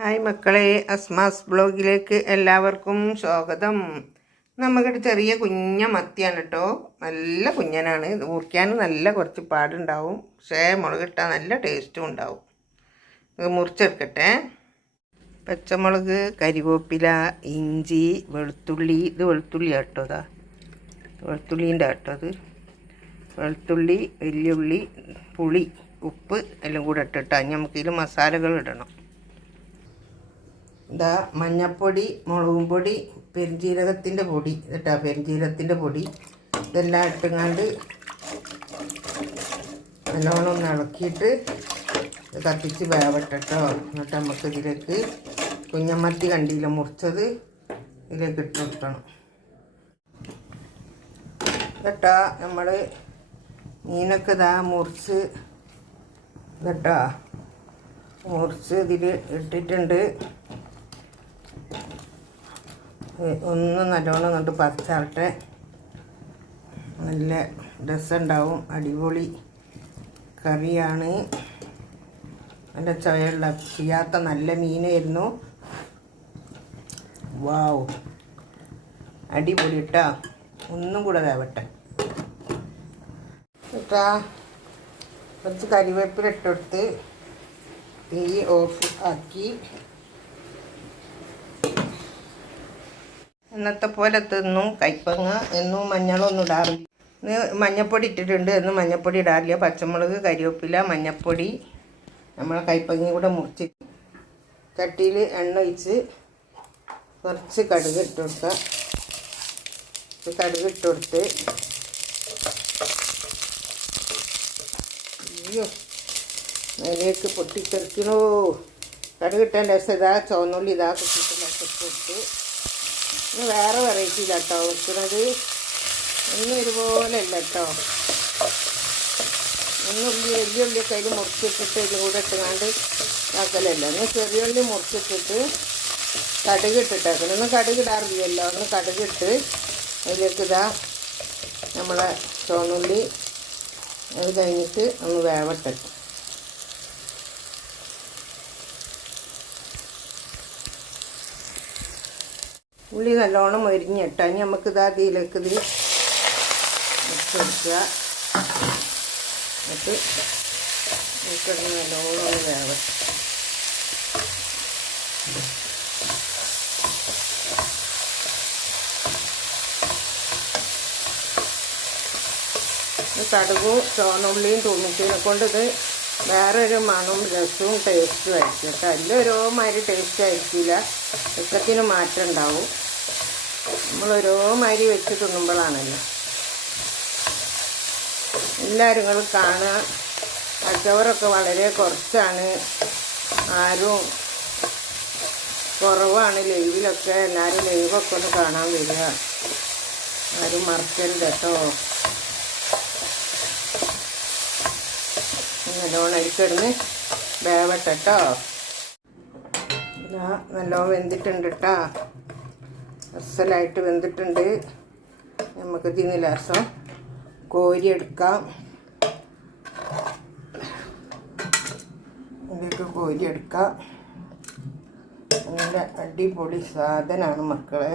Hi മക്കളെ അസ്മാസ് ബ്ലോഗിലേക്ക് എല്ലാവർക്കും സ്വാഗതം. നമുക്കൊരു ചെറിയ കുഞ്ഞ മത്തിയാണ് കേട്ടോ നല്ല കുഞ്ഞനാണ്. മുറിക്കാൻ നല്ല കുറച്ച് പാടുണ്ടാവും. പക്ഷേ മുളകിട്ടാൽ നല്ല ടേസ്റ്റും ഉണ്ടാവും. ഇത് മുറിച്ചെടുക്കട്ടെ. പച്ചമുളക് കരിവേപ്പില ഇഞ്ചി വെളുത്തുള്ളി. ഇത് വെളുത്തുള്ളി കേട്ടോ ഇതാ വെളുത്തുള്ളീന്റെ കേട്ടോ അത്. വെളുത്തുള്ളി വെല്ലുള്ളി പുളി ഉപ്പ് എല്ലാം കൂടെ ഇട്ടിട്ടാൽ നമുക്ക് ഇതിൽ മസാലകൾ ഇടണം. ഇതാ മഞ്ഞപ്പൊടി മുളകും പൊടി പെരുംജീരകത്തിന്റെ പൊടി കേട്ടോ പെരുംജീരകത്തിന്റെ പൊടി. ഇതെല്ലാം ഇട്ടുങ്ങാണ്ട് നല്ലോണം ഒന്ന് ഇളക്കിയിട്ട് കത്തിച്ച് വേവട്ടോ എന്നിട്ട് നമുക്ക് ഇതിലേക്ക് കുഞ്ഞമ്മത്തി കണ്ടിയില്ല മുറിച്ചത് ഇതിലേക്ക് ഇട്ട് കൊടുക്കണം. കേട്ടോ നമ്മൾ മീനൊക്കെ ഇതാ മുറിച്ച് കേട്ടോ മുറിച്ച് ഇതിൽ ഇട്ടിട്ടുണ്ട്. ഒന്ന് നല്ലോണം കണ്ട് പറിച്ചാളട്ടെ നല്ല രസമുണ്ടാവും അടിപൊളി കറിയാണ്. നല്ല ചുവയുള്ള ചെയ്യാത്ത നല്ല മീനായിരുന്നു. വാവ്. അടിപൊളി ഇട്ടാ ഒന്നും കൂടെ വേവട്ടെ. ഇട്ടാ കുറച്ച് കരിവേപ്പില ഇട്ടെടുത്ത് തീ ഓഫ് ആക്കി. ഇന്നത്തെ പോലെ തിന്നും കയ്പങ്ങ എന്നും മഞ്ഞളൊന്നും ഇടാറില്ല. ഇന്ന് മഞ്ഞപ്പൊടി ഇട്ടിട്ടുണ്ട്. എന്നും മഞ്ഞപ്പൊടി ഇടാറില്ല. പച്ചമുളക് കരിവേപ്പില മഞ്ഞപ്പൊടി നമ്മളെ കയ്പങ്ങയും കൂടെ മുറിച്ച് ചട്ടിയിൽ എണ്ണ ഒഴിച്ച് കുറച്ച് കടുക് ഇട്ട് കൊടുക്കുക. കടുക് ഇട്ട് കൊടുത്ത് അയ്യോ അതിലേക്ക് പൊട്ടിത്തെറിക്കണോ? കടുക് ഇട്ട രസം ഇതാ ചുവന്നുള്ളി ഇതാ കുട്ടിയിട്ട് രസം കൊടുത്ത് ഇന്ന് വേറെ വെറൈറ്റി ഇല്ല കേട്ടോ വെക്കുന്നത്. ഒന്നും ഇതുപോലെ അല്ല കേട്ടോ ഒന്ന് ഉള്ളി വലിയ ഉള്ളിയൊക്കെ അതിൽ മുറിച്ചിട്ടിട്ട് ഇതിൽ കൂടെ ഇട്ടുകൊണ്ട് ആക്കലല്ല ഒന്ന് ചെറിയ ഉള്ളി മുറിച്ചിട്ടിട്ട് കടുക് ഇട്ടിട്ടാക്കണം. ഒന്ന് കടുക് ഇടാറില്ലല്ലോ. ഒന്ന് കടുക് ഇട്ട് അതിലേക്ക് ഇതാ നമ്മളെ ചുവന്നുള്ളി അത് കഴിഞ്ഞിട്ട് ഒന്ന് വേവട്ടെ. ഉള്ളി നല്ലോണം മൊരിഞ്ഞിട്ട്? ഇനി നമുക്ക് ഇതാ ഇതിലേക്ക് ഇത് കൊടുക്കുക. എന്നിട്ട് നമുക്കത് നല്ലോണം വേവട്ടെ. കടുകും ചുവന്നുള്ളിയും തൂമിച്ചതിനെ കൊണ്ട് ഇത് വേറെ ഒരു മണവും രസവും ടേസ്റ്റും ആയിരിക്കും. കേട്ടോ. എല്ലാം ഓരോ മാതിരി ടേസ്റ്റ് ആയിരിക്കില്ല ഇപ്പത്തിന് മാറ്റം ഉണ്ടാവും. നമ്മൾ ഓരോ മാതിരി വെച്ച് തിന്നുമ്പോഴാണല്ലോ. എല്ലാവരും നിങ്ങൾ കാണുക. പച്ചവറൊക്കെ വളരെ കുറച്ചാണ്. ആരും കുറവാണ്. ലൈവിലൊക്കെ എല്ലാവരും ലൈവൊക്കെ ഒന്ന് കാണാൻ വരിക. ആരും മറക്കരുത് കേട്ടോ. നല്ലോണം അരിക്കിടന്ന് വേവട്ടെ കേട്ടോ നല്ലോണം വെന്തിട്ടുണ്ട് കേട്ടോ അസലായിട്ട് വെന്തിട്ടുണ്ട്. നമുക്ക് തിന്നിലാസം കോരി എടുക്കാം. ഇതൊക്കെ കോരി എടുക്കാം. നല്ല അടിപൊളി സാധനമാണ് മക്കളെ.